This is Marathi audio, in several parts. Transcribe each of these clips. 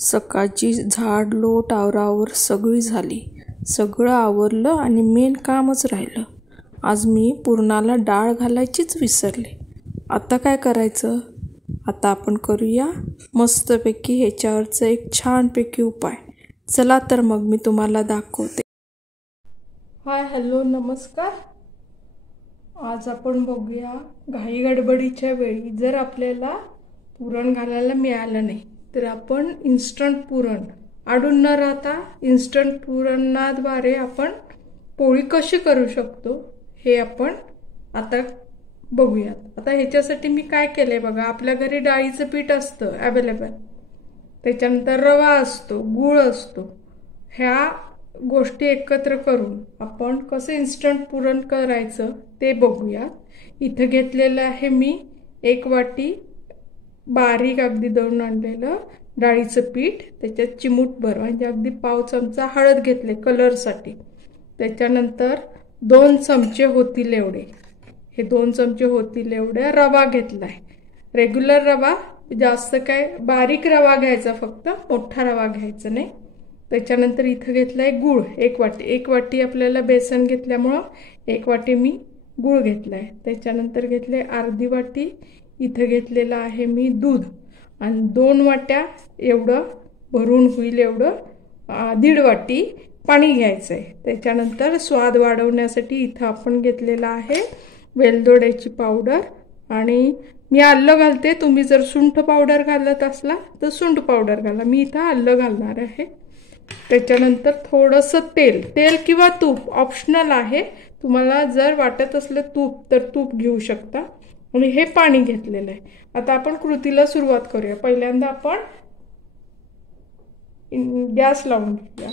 सकाळची झाड लोट आवरावर सगळी झाली. सगळं आवरलं आणि मेन कामच राहिलं. आज मी पुरणाला डाळ घालायचीच विसरले. आता काय करायचं? आता आपण करूया मस्तपैकी ह्याच्यावरचं एक छानपैकी उपाय. चला तर मग मी तुम्हाला दाखवते. हाय, हॅलो, नमस्कार. आज आपण बघूया घाई गडबडीच्या वेळी जर आपल्याला पुरण घालायला मिळालं नाही तर आपण इन्स्टंट पुरण अडून न राहता इन्स्टंट पुरणाद्वारे आपण पोळी कशी करू शकतो हे आपण आता बघूयात. आता ह्याच्यासाठी मी काय केलंय बघा, आपल्या घरी डाळीचं पीठ असतं अवेलेबल, त्याच्यानंतर रवा असतो, गूळ असतो. ह्या गोष्टी एकत्र करून आपण कसं इन्स्टंट पुरण करायचं ते बघूया. इथं घेतलेलं आहे मी 1 वाटी बारीक अगदी दळून आणलेलं डाळीचं पीठ. त्याच्यात चिमूटभर म्हणजे अगदी पाव चमचा हळद घेतले कलरसाठी. त्याच्यानंतर 2 चमचे होतील एवढे, हे 2 चमचे होतील एवढे रवा घेतलाय. रेग्युलर रवा, जास्त काय बारीक रवा घ्यायचा, फक्त मोठा रवा घ्यायचा नाही. त्याच्यानंतर इथं घेतलाय गूळ 1 वाटी. 1 वाटी आपल्याला बेसन घेतल्यामुळं 1 वाटी मी गूळ घेतलाय. त्याच्यानंतर घेतले अर्धी वाटी इथं घेतलेलं आहे मी दूध, आणि 2 वाट्या एवढं भरून होईल एवढं 1.5 वाटी पाणी घ्यायचं आहे. त्याच्यानंतर स्वाद वाढवण्यासाठी इथं आपण घेतलेलं आहे वेलदोड्याची पावडर, आणि मी आलं घालते. तुम्ही जर सुंठ पावडर घालत असला तर सुंठ पावडर घाला. मी इथं आलं घालणार आहे. त्याच्यानंतर थोडंसं तेल किंवा तूप ऑप्शनल आहे. तुम्हाला जर वाटत असलं तूप तर तूप घेऊ शकता. आणि हे पाणी घेतलेलं आहे. आता आपण कृतीला सुरुवात करूया. पहिल्यांदा आपण गॅस लावून घेऊया.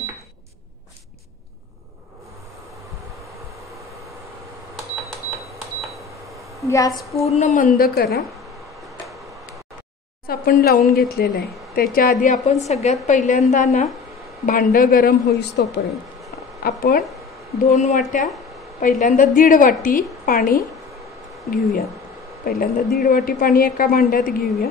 गॅस पूर्ण मंद करा. आपण लावून घेतलेलं आहे. त्याच्या आधी आपण सगळ्यात पहिल्यांदा ना भांडं गरम होईस तोपर्यंत आपण 2 वाट्या पहिल्यांदा 1.5 वाटी पाणी घेऊयात. पहिल्यांदा 1.5 वाटी पाणी एका भांड्यात घेऊया.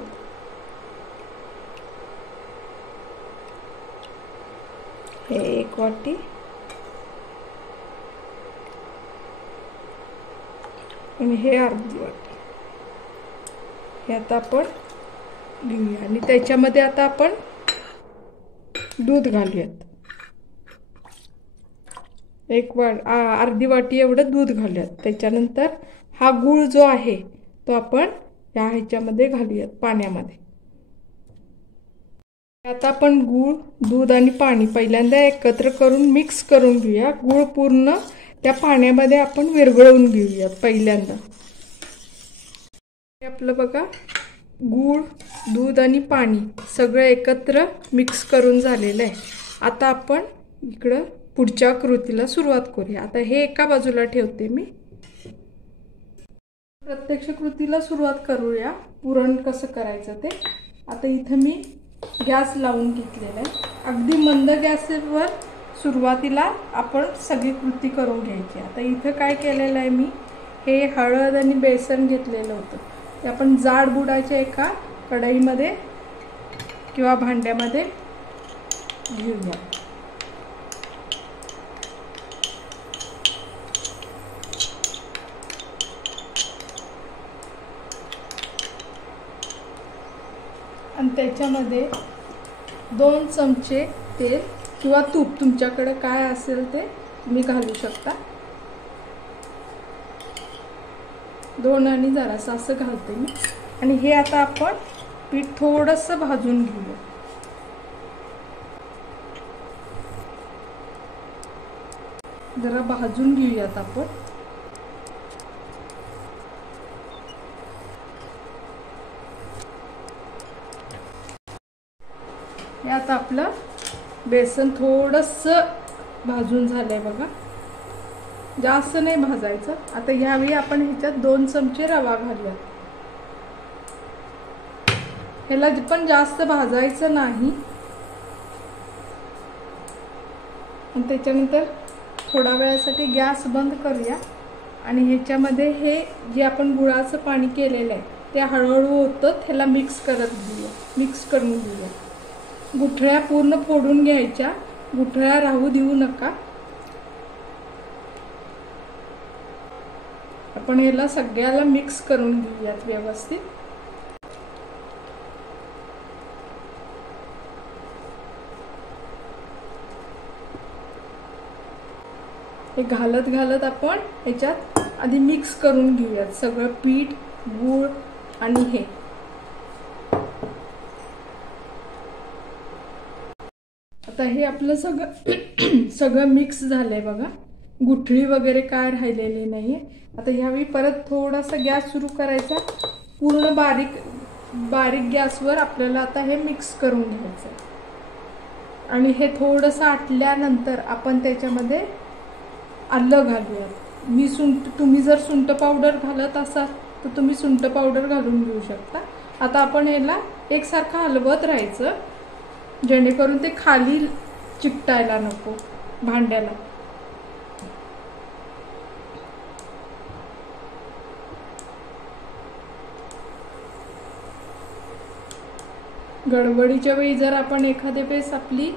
हे 1 वाटी, आणि हे अर्धी वाटी. हे आता आपण घेऊया आणि त्याच्यामध्ये आता आपण दूध घालूयात. अर्धी वाटी एवढं दूध घालूयात. त्याच्यानंतर हा गूळ जो आहे तो आपण या ह्याच्यामध्ये घालूयात पाण्यामध्ये. आता आपण गूळ, दूध आणि पाणी पहिल्यांदा एकत्र करून मिक्स करून घेऊया. गूळ पूर्ण त्या पाण्यामध्ये आपण विरघळवून घेऊयात पहिल्यांदा. आपलं बघा गूळ, दूध आणि पाणी सगळं एकत्र मिक्स करून झालेलं आहे. आता आपण इकडं पुढच्या कृतीला सुरुवात करूया. आता हे एका बाजूला ठेवते मी. प्रत्यक्ष कृतीला सुरुवात करूया. पुरण कसं करायचं ते. आता इथं मी गॅस लावून घेतलेला आहे. अगदी मंद गॅसवर सुरुवातीला आपण सगळी कृती करून घ्यायची. आता इथं काय केलेलं आहे मी, हे हळद आणि बेसन घेतलेलं होतं ते आपण जाड बुडाच्या एका कढईमध्ये किंवा भांड्यामध्ये घेऊया. आणि त्याच्यामध्ये 2 चमचे तेल किंवा तूप, तुमच्याकडे काय असेल ते तुम्ही घालू शकता. 2 आणि जरासं असं घालते मी. आणि हे आता आपण पीठ थोडंसं भाजून घेऊया. जरा भाजून घेऊयात आपण. हे आता आपलं बेसन थोडंसं भाजून झालंय बघा, जास्त नाही भाजायचं. आता यावेळी आपण ह्याच्यात 2 चमचे रवा घालूया. ह्याला पण जास्त भाजायचं नाही. आणि त्याच्यानंतर थोडा वेळासाठी गॅस बंद करूया. आणि ह्याच्यामध्ये हे जे आपण गुळाचं पाणी केलेलं आहे ते हळूहळू होतं, ह्याला मिक्स करून घेऊया. गुठळ्या पूर्ण फोडून घ्यायच्या, गुठळ्या राहू देऊ नका. आपण याला सगळ्याला मिक्स करून घेऊयात व्यवस्थित. हे घालत घालत आपण ह्याच्यात आधी मिक्स करून घेऊयात सगळं पीठ, गूळ आणि हे. आता हे आपलं सगळं मिक्स झालंय बघा. गुठळी वगैरे काय राहिलेली नाहीये. आता ह्यावेळी परत थोडासा गॅस सुरू करायचा. पूर्ण बारीक गॅसवर आपल्याला आता हे मिक्स करून घ्यायचं. आणि हे थोडंसं आटल्यानंतर आपण त्याच्यामध्ये आलं घालूयात. तुम्ही जर सुंठ पावडर घालत असाल तर तुम्ही सुंठ पावडर घालून घेऊ शकता. आता आपण याला एकसारखं हलवत राहायचं, जेणेकरून ते खाली चिकटायला नको भांड्याला. गडबडीच्या वेळी जर आपण एखाद्या वेळेस आपली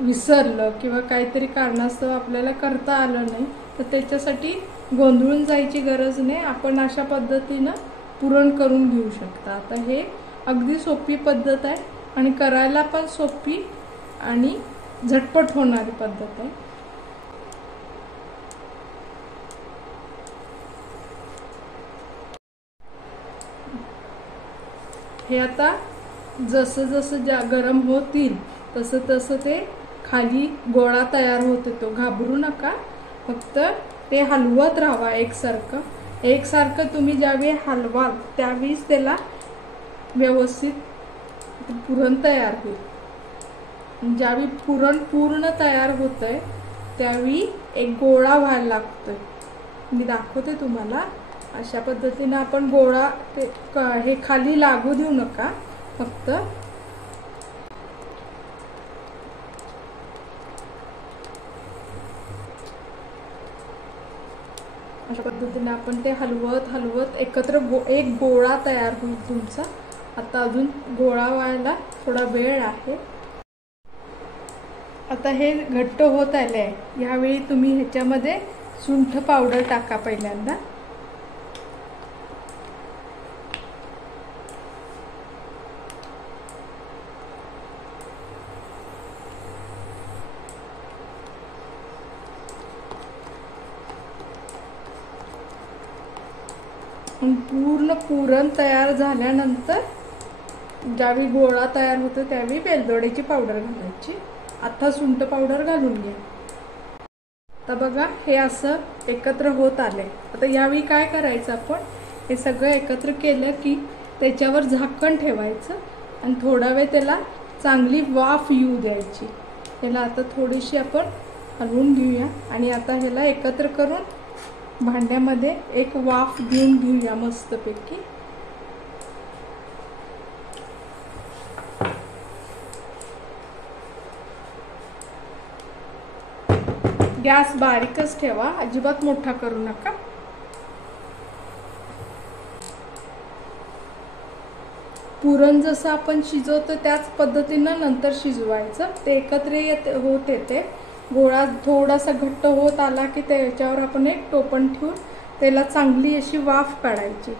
विसरलं किंवा काहीतरी कारणास्तव आपल्याला करता आलं नाही तर त्याच्यासाठी गोंधळून जायची गरज नाही. आपण अशा पद्धतीनं पुरण करून घेऊ शकता. आता हे अगदी सोपी पद्धत आहे आणि करायला पण सोपी आणि झटपट होणारी पद्धत आहे. हे आता जसं जसं गरम होतील तसं तसं ते खाली गोळा तयार होत येतो. घाबरू नका, फक्त ते हलवत राहावा एकसारखं. तुम्ही ज्यावेळी हलवाल त्यावेळीच त्याला व्यवस्थित पुरण तयार होईल. ज्यावेळी पुरण पूर्ण तयार होतंय त्यावेळी एक गोळा व्हायला लागतोय. मी दाखवते तुम्हाला. अशा पद्धतीने आपण गोळा हे खाली लागू देऊ नका, फक्त अशा पद्धतीने आपण ते हलवत एकत्र एक गोळा तयार होईल तुमचा. आता अजून गोळा व्हायला थोडा वेळ आहे. आता हे घट्ट होत आले आहे. ह्यावेळी तुम्ही ह्याच्यामध्ये सुंठ पावडर टाका पहिल्यांदा. पूर्ण पुरण तयार झाल्यानंतर ज्यावेळी गोळा तयार होतो त्यावेळी वेलदोड्याची पावडर घालायची. आता सुंठ पावडर घालून घ्या. आता बघा हे असं एकत्र होत आले. आता यावेळी काय करायचं, आपण हे सगळं एकत्र केलं की त्याच्यावर झाकण ठेवायचं आणि थोडा वेळ त्याला चांगली वाफ येऊ द्यायची. ह्याला आता थोडीशी आपण हलवून घेऊया आणि आता ह्याला एकत्र करून भांड्यामध्ये एक वाफ देऊन घेऊया मस्तपैकी. गॅस बारीकच ठेवा, अजिबात मोठा करू नका. पुरण जसं आपण शिजवतो त्याच पद्धतीनं नंतर शिजवायचं. ते एकत्र होत येते. गोळा थोडासा घट्ट होत आला की त्याच्यावर आपण एक टोपण ठेवून त्याला चांगली अशी वाफ काढायची.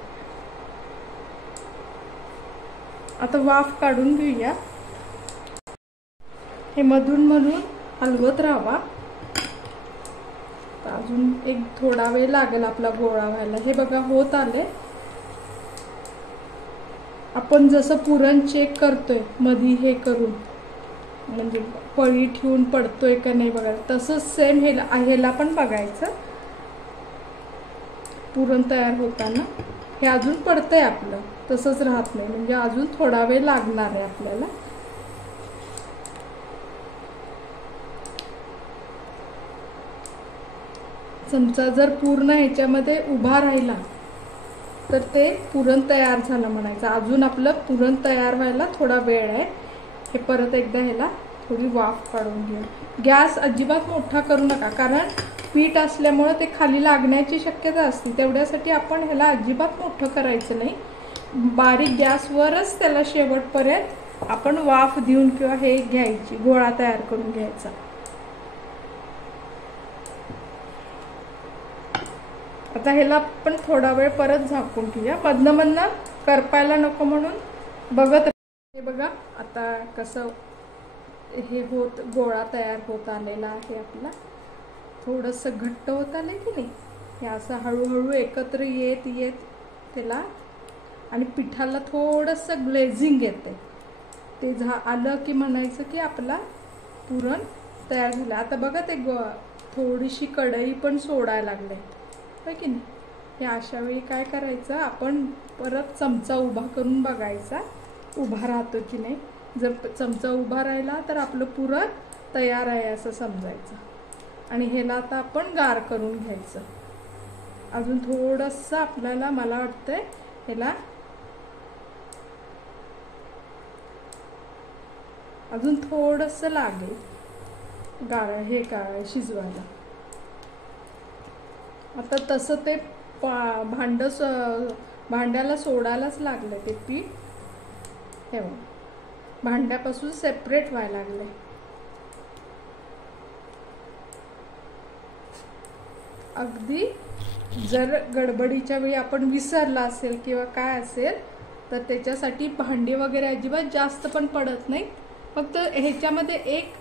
आता वाफ काढून घेऊया. हे मधून मधून हलवत राहावा. अजून एक थोडा वेळ लागेल आपला गोळा व्हायला. हे बघा होत आले. आपण जसं पुरण चेक करतोय मधी हे करून, म्हणजे पळी ठेवून पडतोय का नाही बघा, तसंच सेम ह्याला पण बघायचं. पुरण तयार होताना हे अजून पडतंय आपलं, तसंच राहत नाही, म्हणजे अजून थोडा वेळ लागणार आहे आपल्याला. चमचा जर पूर्ण ह्याच्यामध्ये उभा राहिला तर ते पुरण तयार झालं म्हणायचं. अजून आपलं पुरण तयार व्हायला थोडा वेळ आहे. हे परत एकदा ह्याला थोडी वाफ काढून घेऊ. गॅस अजिबात मोठा करू नका, कारण पीठ असल्यामुळे ते खाली लागण्याची शक्यता असते. तेवढ्यासाठी आपण ह्याला अजिबात मोठं करायचं नाही. बारीक गॅसवरच त्याला शेवटपर्यंत आपण वाफ देऊन किंवा हे घ्यायची, गोळा तयार करून घ्यायचा. आता ह्याला आपण थोडा वेळ परत झाकून ठेवूया, मधनं करपायला नको म्हणून बघत. हे बघा आता कसं हे गोळा तयार होत आलेला आहे आपला. थोडंसं घट्ट होत आलं की नाही, हे असं हळूहळू एकत्र येत त्याला आणि पिठाला थोडंसं ग्लेझिंग येते. ते आलं की म्हणायचं की आपला पुरण तयार झालं. आता बघा ते थोडीशी कढई पण सोडायला लागले होय की नाही. हे अशा वेळी काय करायचं, आपण परत चमचा उभा करून बघायचा उभा राहतो की नाही. जर चमचा उभा राहिला तर आपलं पुरण तयार आहे असं समजायचं. आणि ह्याला आता आपण गार करून घ्यायचं. अजून थोडंसं आपल्याला, मला वाटतंय ह्याला अजून थोडंसं लागेल शिजवायला. आता तसं ते भांड्याला सोडायलाच लागलं ते पीठ. हे भांड्यापासून सेपरेट व्हायला लागले. अगदी जर गडबडीच्या वेळी आपण विसरला असेल किंवा काय असेल तर त्याच्यासाठी भांडी वगैरे अजिबात जास्त पण पडत नाही. फक्त ह्याच्यामध्ये एक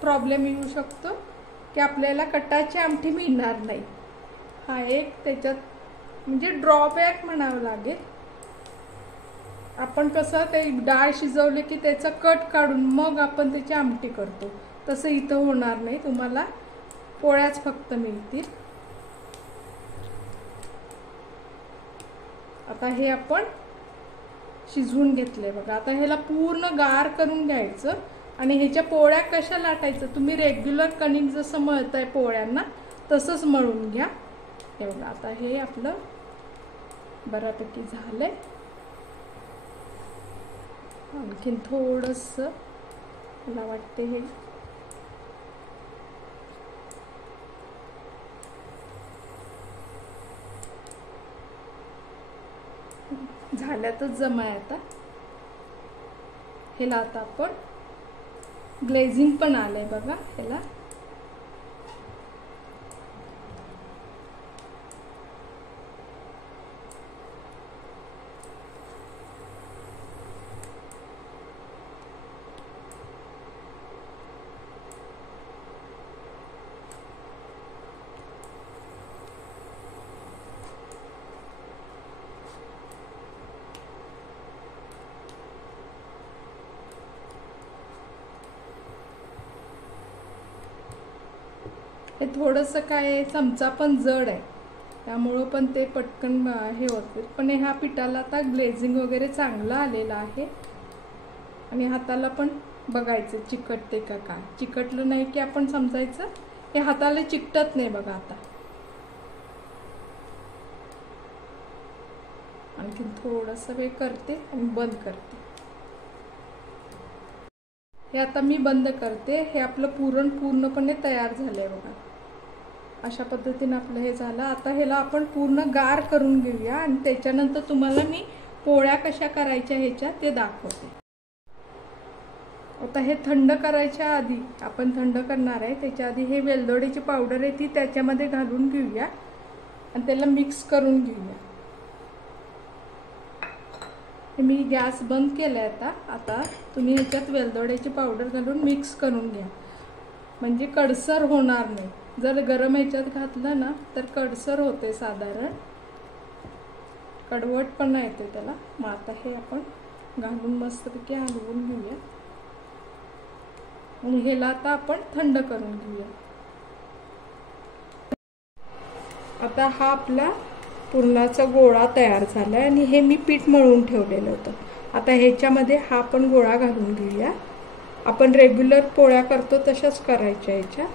प्रॉब्लेम येऊ शकतो की आपल्याला कटाची आमटी मिळणार नाही. हा एक त्याच्यात म्हणजे ड्रॉबॅक म्हणावं लागेल. आपण कसं ते डाळ शिजवले की त्याचा कट काढून मग आपण त्याची आमटी करतो, तसं इथं होणार नाही. तुम्हाला पोळ्याच फक्त मिळतील. आता हे आपण शिजवून घेतले बघा. आता ह्याला पूर्ण गार करून घ्यायचं आणि ह्याच्या पोळ्या कशा लाटायचं, तुम्ही रेग्युलर कणिक जसं मळताय पोळ्यांना तसंच मळून घ्या. हे बघा आता हे आपलं बऱ्यापैकी झालंय. आणखीन थोडंसं मला वाटते हे झाल्यातच जमाय. आता ह्याला आता आपण ग्लेझिंग पण आलंय बघा ह्याला. हे थोडंसं काय चमचा पण जड आहे त्यामुळं पण ते पटकन हे होते. पण ह्या पिठाला आता ग्लेझिंग वगैरे चांगलं आलेलं आहे. आणि हाताला पण बघायचं चिकटते का काय. चिकटलं नाही की आपण समजायचं हे हाताला चिकटत नाही बघा. आता आणखी थोडंसं वेळ करते आणि बंद करते. हे आता मी बंद करते. हे आपलं पुरण पूर्णपणे तयार झालंय बघा. अशा पद्धतीने आपलं हे झालं. आता ह्याला आपण पूर्ण गार करून घेऊया आणि त्याच्यानंतर तुम्हाला मी पोळ्या कशा करायच्या ह्याच्या ते दाखवते. आता हे थंड करायच्या आधी आपण थंड करणार आहे त्याच्या आधी हे वेलदोड्याची पावडर आहे ती त्याच्यामध्ये घालून घेऊया आणि त्याला मिक्स करून घेऊया. हे मी गॅस बंद केलाय. आता तुम्ही ह्याच्यात वेलदोड्याची पावडर घालून मिक्स करून घ्या म्हणजे कडसर होणार नाही. जर गरम ह्याच्यात घातलं ना तर कडसर होते, साधारण कडवटपणा येते त्याला. मग आता हे आपण घालून मस्तपैकी हलवून घेऊया आणि ह्याला आता आपण थंड करून घेऊया. आता हा आपला पुरणाचा गोळा तयार झाला आणि हे मी पीठ मळून ठेवलेलं होतं. आता ह्याच्यामध्ये हा पण गोळा घालून घेऊया. आपण रेग्युलर पोळ्या करतो तशाच करायच्या ह्याच्या.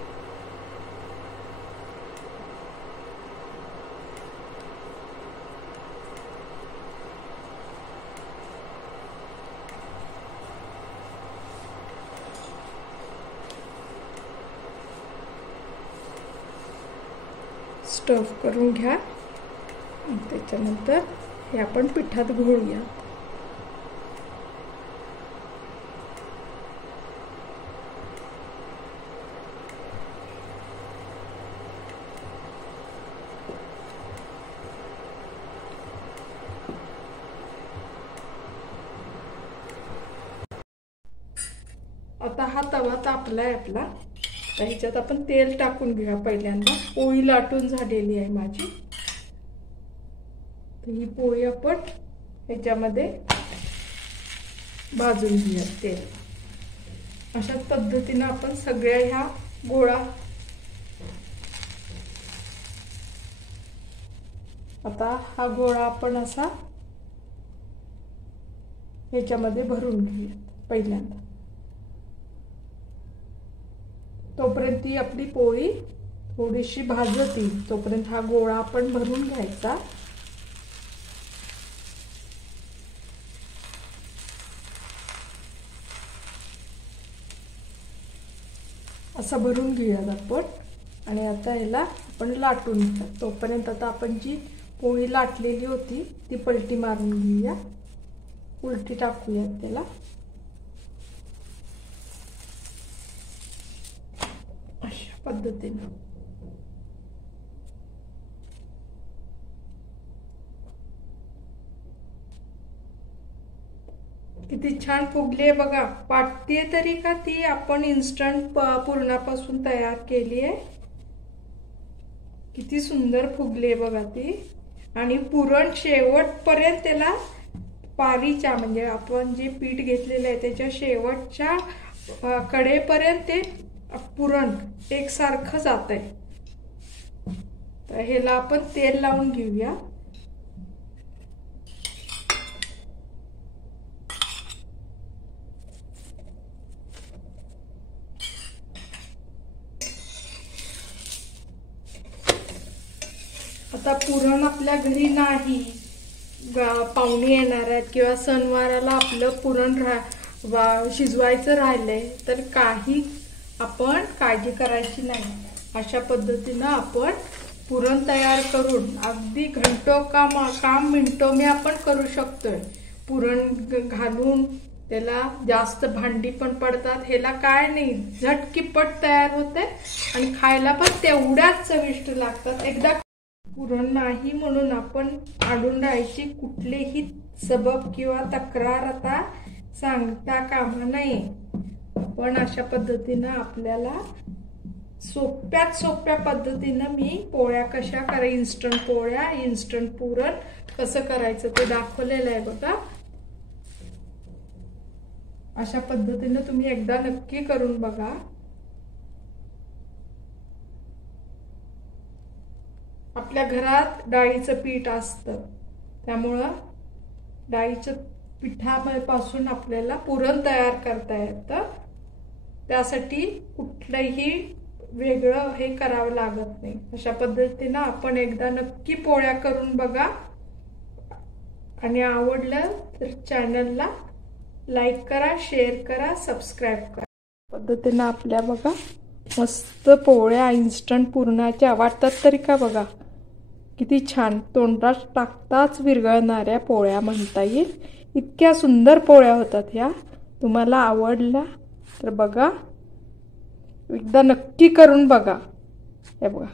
स्टफ करून घ्या. त्याच्यानंतर हे आपण पिठात घोळूया. आता हा तवा तापलाय आपला. ह्याच्यात आपण तेल टाकून घेऊया. पहिल्यांदा पोळी लाटून झालेली आहे माझी. तर ही पोळी आपण ह्याच्यामध्ये भाजून घेऊया तेल. अशाच पद्धतीने आपण सगळ्या ह्या गोळा आता हा गोळा आपण असा ह्याच्यामध्ये भरून घेऊया पहिल्यांदा. तोपर्यंत ती आपली पोळी थोडीशी भाजत येईल तोपर्यंत हा गोळा आपण भरून घ्यायचा. असं भरून घेऊयात आपण. आणि आता ह्याला आपण लाटून घेऊया. तोपर्यंत आता आपण जी पोळी लाटलेली होती ती पलटी मारून घेऊया. उलटी टाकूयात त्याला. अशा पद्धतीने किती छान फुगली आहे बघा. वाटते तरी का ती आपण इन्स्टंट पुरणापासून तयार केली आहे. किती सुंदर फुगली आहे बघा ती. आणि पुरण शेवटपर्यंत त्याला पारीच्या म्हणजे आपण जे पीठ घेतलेलं आहे त्याच्या शेवटच्या कडेपर्यंत ते पुरण एकसारखं जात आहे. तर ह्याला आपण तेल लावून घेऊया. आता पुरण आपल्या घरी नाही, पाहुणे येणार आहेत किंवा सणवाराला आपलं पुरण शिजवायचं राहिलंय तर काही आपण काळजी करायची नाही. अशा पद्धतीनं आपण पुरण तयार करून अगदी घंटो काम मिनिटो मी आपण करू शकतोय. पुरण घालून त्याला जास्त भांडी पण पडतात. ह्याला काय नाही, झटकीपट तयार होते आणि खायला पण तेवढ्याच चविष्ट लागतात. एकदा पुरण नाही म्हणून आपण अडून राहायची कुठलेही सबब किंवा तक्रार आता सांगता कामा नये. पण अशा पद्धतीनं आपल्याला सोप्यात सोप्या पद्धतीनं मी पोळ्या कशा करायच्या, इन्स्टंट पोळ्या, इन्स्टंट पुरण कसं करायचं ते दाखवलेलं आहे बघा. अशा पद्धतीनं तुम्ही एकदा नक्की करून बघा. आपल्या घरात डाळीचं पीठ असतं त्यामुळं डाळीच्या पिठापासून आपल्याला पुरण तयार करता येतं. त्यासाठी कुठलंही वेगळं हे करावं लागत नाही. अशा पद्धतीनं आपण एकदा नक्की पोळ्या करून बघा. आणि आवडलं तर चॅनलला लाईक करा, शेअर करा, सबस्क्राईब करा. पद्धतीनं आपल्या बघा मस्त पोळ्या इन्स्टंट पुरणाच्या वाटतात तरी का बघा. किती छान, तोंडात टाकताच विरघळणाऱ्या पोळ्या म्हणता येईल. इतक्या सुंदर पोळ्या होतात ह्या. तुम्हाला आवडला तर बघा, एकदा नक्की करून बघा. हे बघा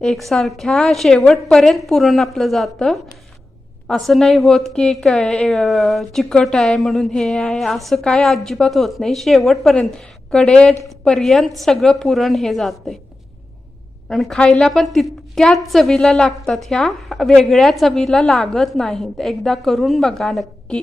एकसारख्या शेवटपर्यंत पुरण आपलं जातं. असं नाही होत की चिकट आहे म्हणून हे आहे, असं काय अजिबात होत नाही. शेवटपर्यंत कडेपर्यंत सगळं पुरण हे जाते आणि खायला पण तितक्याच चवीला लागतात. ह्या वेगळ्या चवीला लागत नाहीत. एकदा करून बघा नक्की.